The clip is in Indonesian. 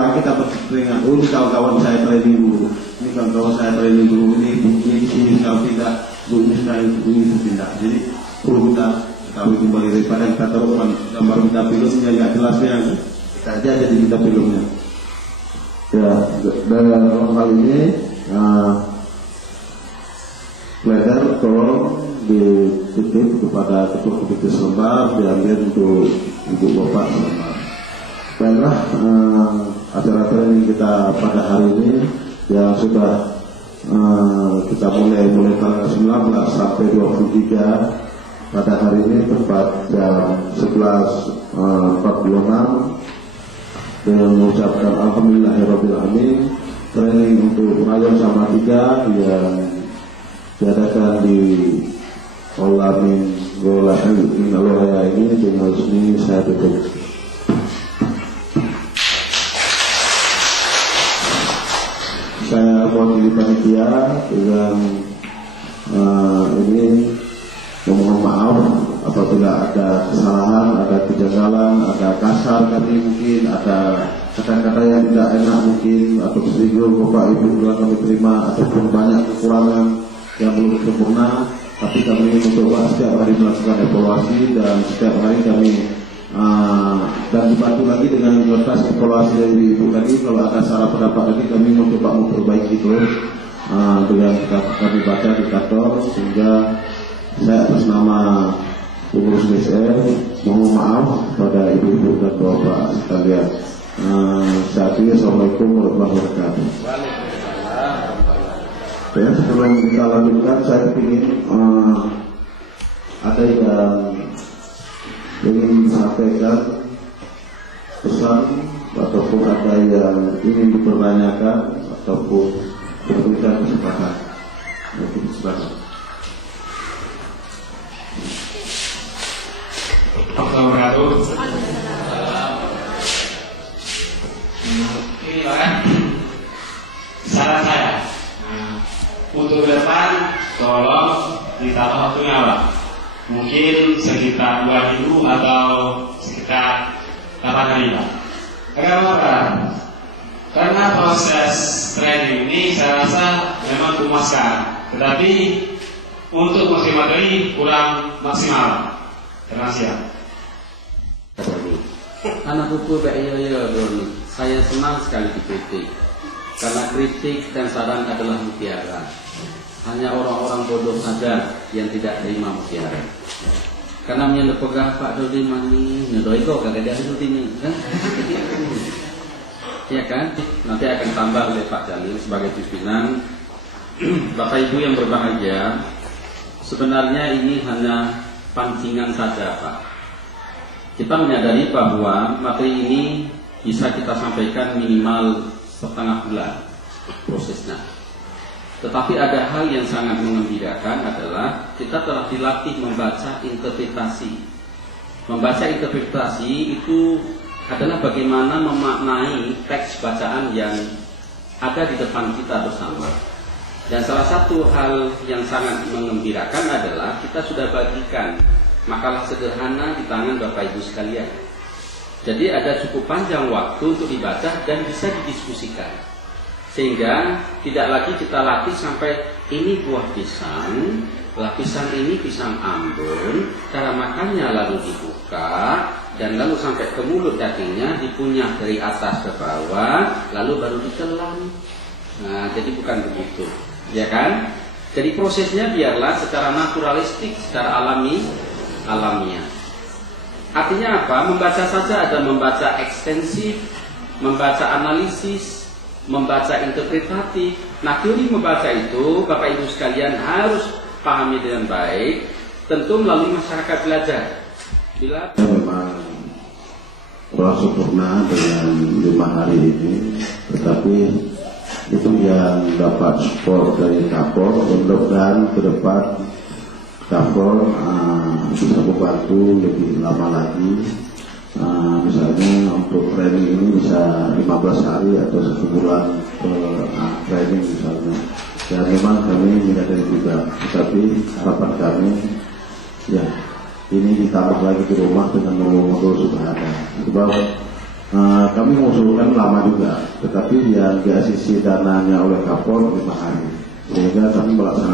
orang kita berteringat, oh ini kawan-kawan saya training dulu, ini kawan-kawan saya training dulu, ini sini kalau tidak, ini sekarang ini tidak. Jadi perlu kita ketahui kembali daripada kita taruhkan gambar kita filmnya nggak jelasnya, kita aja jadi kita filmnya. Ya, dalam hal ini letter tolong dititip kepada ketua komite selembar, diambil untuk ibu bapak selembar. Baiklah, acara training kita pada hari ini yang sudah kita mulai tanggal 19 sampai 23 pada hari ini tepat jam 11.46 dengan mengucapkan alhamdulillahirobbilalamin. Training untuk Rayon sama 3 yang diadakan di Olamin Golahin Aloha ini dengan resmi saya tutup. Saya mewakili panitia dengan ini memohon maaf apabila ada kesalahan, ada kejanggalan, ada kasar kami mungkin, ada kata-kata yang tidak enak mungkin, atau tersinggung Bapak Ibu telah kami terima, ataupun banyak kekurangan yang belum sempurna. Tapi kami mencoba setiap hari melakukan evaluasi dan setiap hari kami dan dibantu lagi dengan kertas evaluasi dari Ibu tadi. Kalau ada salah pendapat lagi kami mencoba memperbaiki itu dengan kami baca di kantor, sehingga saya atas nama pengurus BSR mohon maaf kepada ibu-ibu dan bapak sekalian. Assalamualaikum warahmatullahi wabarakatuh. Ya, sebelum kita lanjutkan, saya ingin ada yang ingin sampaikan pesan ataupun ada yang ingin dipertanyakan ataupun berberikan kesempatan. Mungkin silakan. Ini kan saran saya. Untuk depan tolong ditambah waktunya Pak. Mungkin sekitar 2 minggu atau sekitar 8 hari Pak. Kenapa? Karena proses training ini saya rasa memang memuaskan, tetapi untuk materi kurang maksimal. Terima kasih. Anak buku Bayoyo Doni, saya senang sekali dikritik, karena kritik dan saran adalah mutiara. Hanya orang-orang bodoh saja yang tidak terima mutiara. Karena menyelip pegang Pak Dodi mani, nyedoi kok kagak ada ini, kan? Ya kan? Nanti akan tambah oleh Pak Jalil sebagai pimpinan. Bapak Ibu yang berbahagia, sebenarnya ini hanya pancingan saja Pak. Kita menyadari bahwa materi ini bisa kita sampaikan minimal setengah bulan prosesnya. Tetapi ada hal yang sangat mengembirakan adalah kita telah dilatih membaca interpretasi. Membaca interpretasi itu adalah bagaimana memaknai teks bacaan yang ada di depan kita bersama. Dan salah satu hal yang sangat mengembirakan adalah kita sudah bagikan makalah sederhana di tangan Bapak Ibu sekalian. Jadi ada cukup panjang waktu untuk dibaca dan bisa didiskusikan. Sehingga tidak lagi kita latih sampai ini buah pisang, lapisan ini pisang ambon, cara makannya lalu dibuka, dan lalu sampai ke mulut dagingnya dikunyah dari atas ke bawah, lalu baru ditelan. Nah, jadi bukan begitu, ya kan? Jadi prosesnya biarlah secara naturalistik, secara alamiah. Artinya apa? Membaca saja ada membaca ekstensif, membaca analisis, membaca interpretatif. Nah, teori membaca itu Bapak Ibu sekalian harus pahami dengan baik, tentu melalui masyarakat belajar. Bila memang telah sempurna dengan 5 hari ini, tetapi itu yang dapat support dari Kapol. Mudah-mudahan ke depan Kapol bisa membantu lebih lama lagi. Misalnya untuk training ini bisa 15 hari atau 1 bulan training misalnya. Dan memang kami menyadari juga, tetapi harapan kami ya ini ditambah lagi di rumah dengan modul-modul sudah ada. Sebab kami mengusulkan lama juga, tetapi yang diasisi dananya oleh Kapolri 5 hari, sehingga kami melaksanakan